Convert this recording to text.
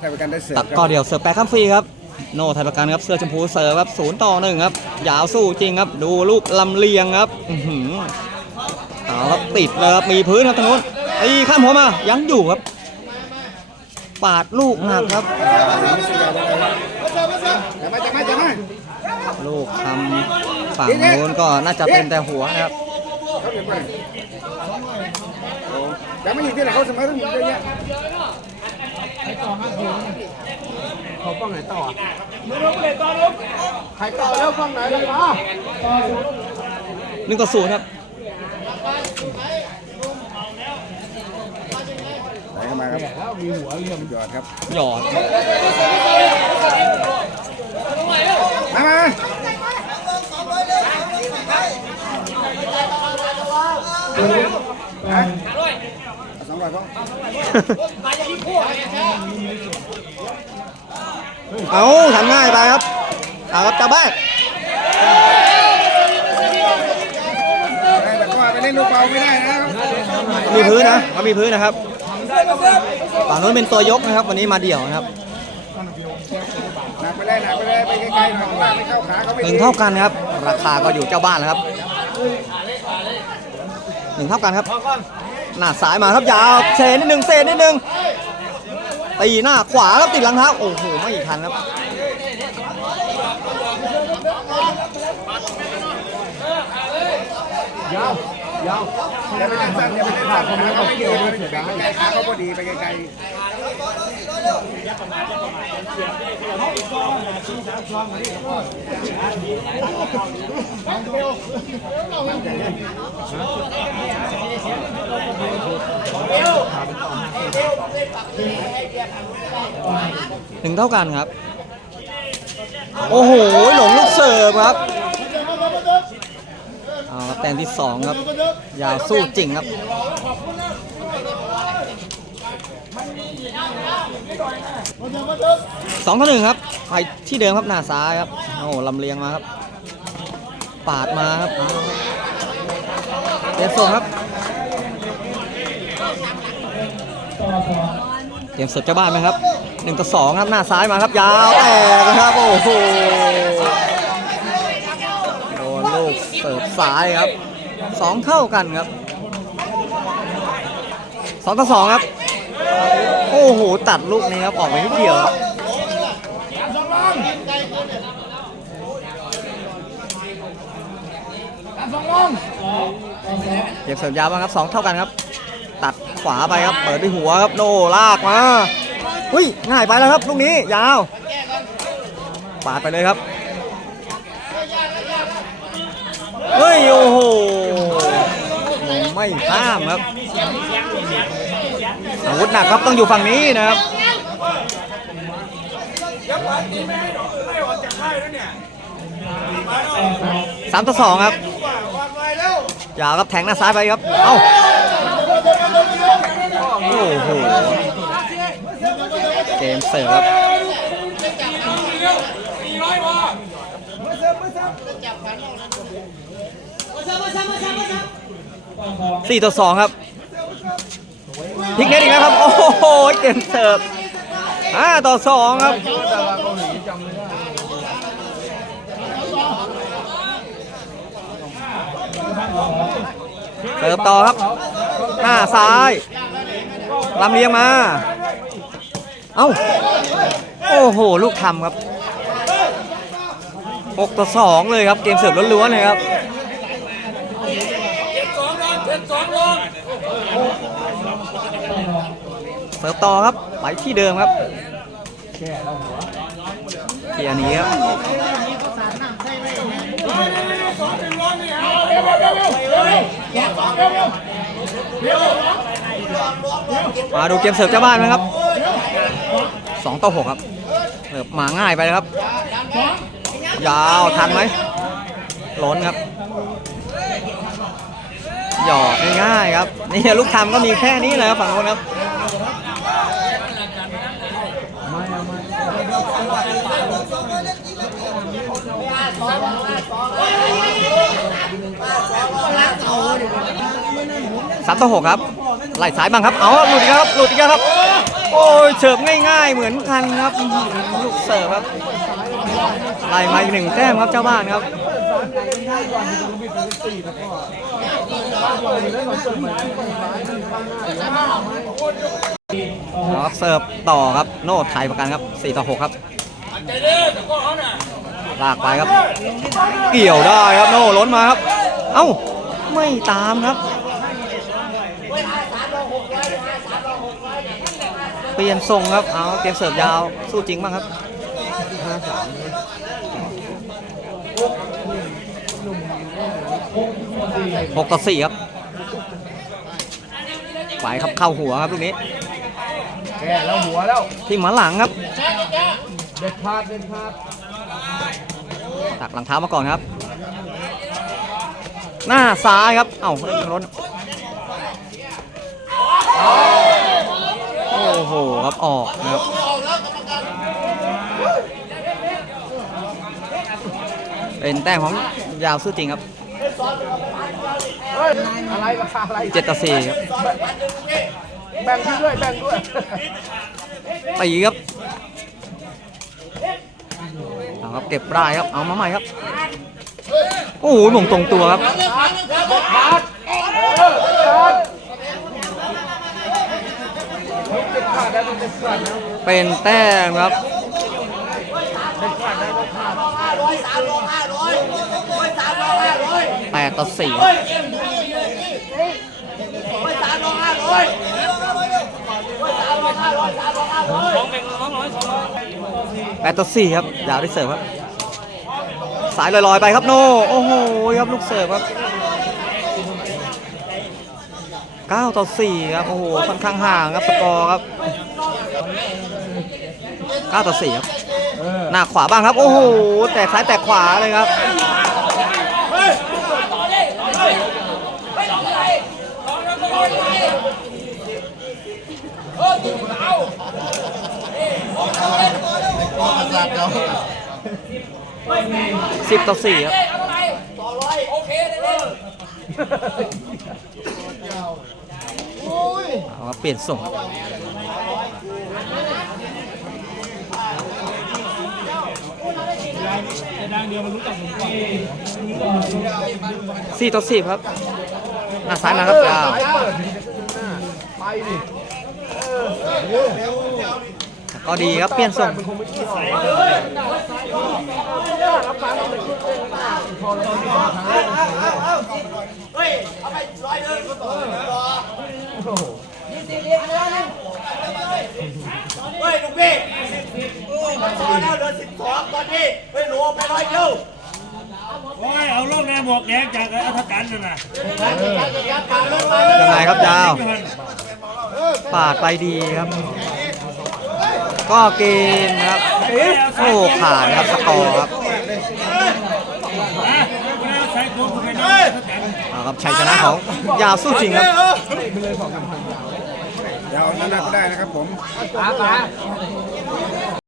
ไทยประกันได้เสิร์ตัฟกคก็รับเดียวเสิร์ฟแปรข้ามฟรีครับโนไทยประกันครับเสื้อชมพูเสิร์ฟครับศูนย์ต่อหนึ่งครับยาวสู้จริงครับ ดูลูกลำเลียงครับอือหือเอาครับติดเลยครับมีพื้นครับทางนู้นตีข้ามหัวมายังอยู่ครับ ปาดลูกหนักครับ จะมาจะมาจะมาลูกทำฝั่งนู้นก็น่าจะเป็นแต่หัวนะครับ เขาเรียนว่าจะไม่ยิงที่ไหนเขาเสมอทั้งหมดเลย เนี่ยเขาฟังไหนต่อไม่รู้เลยต่อลูกใครต่อแล้วฟังไหนเลยมาหนึ่งต่อศูนย์ครับไหลเข้ามาครับแล้วมีหัวเรียมหยอดครับหยอดมามาฮะสองร้อยก็ เอาทำง่ายไปครับเอาครับเจ้าบ้านได้แต่ก็ไปเล่นลูกเบาไม่ได้นะครับมีพื้นนะเขามีพื้นนะครับฝั่งนู้นเป็นตัวยกนะครับ วันนี้มาเดี่ยวนะครับหนักไปเลยหนักไปเลยไปไกลๆหน่อยเพราะว่าไม่เข้าขาเขาไม่หดีนึ่งเท่ากันครับ ราคาก็อยู่เจ้าบ้านแล้วครับหนึ่งเท่ากันครับ หน้าซ้ายมาครับยาวเซนิดหนึ่งเซนิดหนึ่ง ตีหน้าขวาแล้วติดหลังเท้าโอ้โหไม่อีกทันครับยาวยาวอย่าไปเล่นสั้นอย่าไปเล่นสั้นขาเขาไม่ดีไปไกลๆขาเขาพอดีไปไกล หนึ่งเท่ากันครับ โอ้โห หลงลูกเสิร์ฟครับเอาแต้มที่สองครับ ยาวสู้จริงครับ สองต่อหนึ่งครับไปที่เดิมครับหน้าซ้ายครับโอ้ลำเลียงมาครับ ปาดมาครับเอาครับเดนส่งครับเตรียมเสิร์ฟเจ้าบ้านไหมครับหนึ่งต่อสองครับหน้าซ้ายมาครับยาวแตกนะครับโอ้โหโดนลูกเสิร์ฟซ้ายครับสองเท่ากันครับสองต่อสองครับ อ้โห ตัดลูกนี้ครับ ออกไปนิดเดียวเก็บเสิร์ฟยาวบ้าครับสองเท่ากันครับ ตัดขวาไปครับ เปิดด้วยหัวครับ โนลากมาอุ้ยง่ายไปแล้วครับลูกนี้ยาวปาดไปเลยครับเฮ้ยโอ้โหไม่ข้ามครับ อาวุธหนักครับต้องอยู่ฝั่งนี้นะครับสามต่อสองครับยาวครับแทงหน้าซ้ายไปครับ เอ้า โอ้โห เกมเสิร์ฟครับสี่ต่อสองครับ พลิกเน็ตอีกแล้วครับ โอ้โหเกมเสิร์ฟห้าต่อสองครับเสิร์ฟต่อครับ หน้าซ้ายลำเลียงมา เอ้า โอ้โห ลูกทำครับ 6 ต่อ 2 เลยครับ เกมเสิร์ฟล้วนๆเลยครับ เสิร์ฟต่อครับไปที่เดิมครับเกียร์นี้ครับมาดูเกมเสิร์ฟเจ้าบ้านไหมครับ2ต่อ6ครับเสิร์ฟมาง่ายไปครับ ยาวทันไหมล้นครับหยอดง่ายๆครับนี่ลูกทำก็มีแค่นี้เลยครับฝั่งโน้นครับ สามต่อหกครับไหลสายบ้างครับ เอาหลุดอีกแล้วครับหลุดอีกแล้วครับ โอ้ยเสิร์ฟง่ายๆ เหมือนกันครับลูกเสิร์ฟครับไล่มาอีกหนึ่งแต้มครับเจ้าบ้านครับเอาครับเสิร์ฟต่อครับโน่ไทยประกันครับ 4 ต่อ 6 ครับ ลากไปครับ เกี่ยวได้ครับโน่ล้นมาครับ เอ้าไม่ตามครับ เปลี่ยนทรงครับเอาเกมเสิร์ฟยาวสู้จริงบ้างครับหกต่อสี่ครับไปครับเข้าหัวครับลูกนี้แกแล้วหัวแล้วที่หมาหลังครับ เด็ดพลาดเด็ดพลาด ตักหลังเท้ามาก่อนครับ หน้าซ้ายครับ เอ้าเฮ้ยล้นโอ้โหครับออกนะครับเป็นแต้มของยาวสู้จริงครับเฮ้ยอะไรราคาอะไร7ต่อ4ครับ แบ่งพี่ด้วยแบ่งด้วยตีครับเอา ครับเก็บได้ครับเอามาใหม่ครับโอ้โหหม่งตรงตัวครับเด็ดพลาดได้ต้องเด็ดพลาดนะเป็นแต้มครับแปดต่อสี่ แปดต่อสี่ครับยาวได้เสิร์ฟครับ สายลอยๆไปครับโนโอ้โหครับลูกเสิร์ฟครับเก้าต่อสี่ครับโอ้โหค่อนข้างห่างครับสกอร์ครับเก้าต่อสี่ครับหน้าขวาบ้างครับ โอ้โหแตกซ้ายแตกขวาเลยครับ สิบต่อสี่ครับเอามาเปลี่ยนส่งสี่ต่อสิบครับหน้าซ้ายมาครับยาวสายเปิดดิไปดิ ก็ดีครับ เปลี่ยนส่งมันคงไม่เกี่ยวรับฟังเลยพอเราดีทางเฮ้ยลูกพี่มาต่อแล้วเหลือสิบสองตอนนี้เฮ้ยหนูไปร้อยเดียวโอ้ยเอาลูกแม่หมวกแดงจากอัธกันน่ะนะยังไงครับยาว ปาดไปดีครับ ก็เกมครับโอ้ขาดครับสกอร์ครับนะแล้วใส่ตัวคุณไปน้องอัธกันเอาครับชัยชนะของยาวสู้จริงครับยาวนั้นก็ได้นะครับผมป๋าป๋า